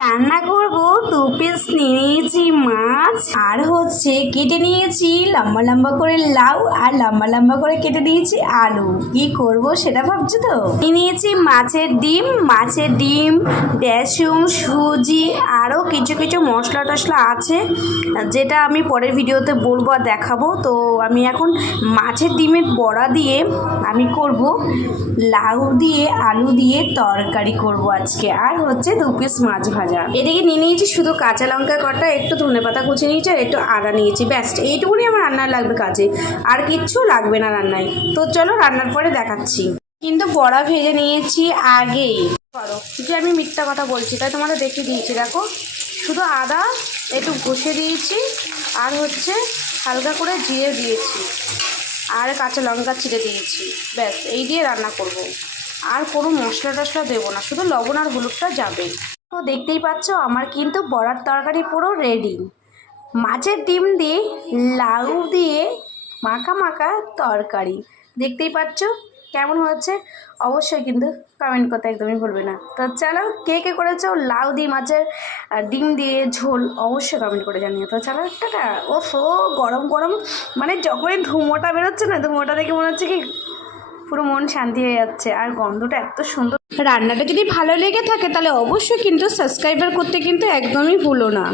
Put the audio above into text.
রান্না করব 2 পিস নিয়েছি মাছ আর কেটে নিয়েছি লম্বা লম্বা করে লাউ আর লম্বা লম্বা করে কেটে দিয়েছি আলু। কি করব সেটা ভাবছো তো? নিয়েছি মাছের ডিম বেসন সুজি আরও কিছু কিছু মশলা টশলা আছে, যেটা আমি পরের ভিডিওতে বলবো আর দেখাবো। তো আমি এখন মাছের ডিমের বড়া দিয়ে আমি করব লাউ দিয়ে আলু দিয়ে তরকারি করব আজকে। আর 2 পিস মাছ ভাজা। এদিকে নিয়ে নিয়েছি শুধু কাঁচা লঙ্কা কটা, একটু ধনেপাতা কুচি নিয়েছি আর একটু আদা নিয়েছি, ব্যাস এইটুকুনি আমার রান্নায় লাগবে কাজে, আর কিচ্ছু লাগবে না রান্নায়। তো চলো রান্নার পরে দেখাচ্ছি। কিন্তু বড়া ভেজে নিয়েছি আগেই, করো যে আমি মিথ্যা কথা বলছি তাই তোমাদের দেখিয়ে দিয়েছি। দেখো শুধু আদা একটু ঘষে দিয়েছি আর হালকা করে জিরে দিয়েছি আর কাঁচা লঙ্কা ছিঁড়ে দিয়েছি, ব্যাস এই দিয়ে রান্না করব। আর কোনো মশলা টশলা দেবো না, শুধু লবণ আর হলুদটা যাবে। তো দেখতেই পাচ্ছ আমার কিন্তু বড়ার তরকারি পুরো রেডি। মাছের ডিম দিয়ে লাউ দিয়ে মাখা মাখা তরকারি, দেখতেই পাচ্ছ কেমন হয়েছে। অবশ্যই কিন্তু কমেন্ট করতে একদমই ভুলবে না। তো চলো কে কে করেছো লাউ দিয়ে মাছের ডিম দিয়ে ঝোল, অবশ্যই কমেন্ট করে জানিও। তো চলো টাটা। ওফো গরম গরম, মানে যখনই ধুমোটা বেরোচ্ছে না, ধুমোটা দেখে মনে হচ্ছে কি পুরো মন শান্তি হয়ে যাচ্ছে। আর গন্ধটা এত সুন্দর। রান্নাটা যদি ভালো লেগে থাকে তাহলে অবশ্যই কিন্তু সাবস্ক্রাইবার করতে কিন্তু একদমই ভুলো না।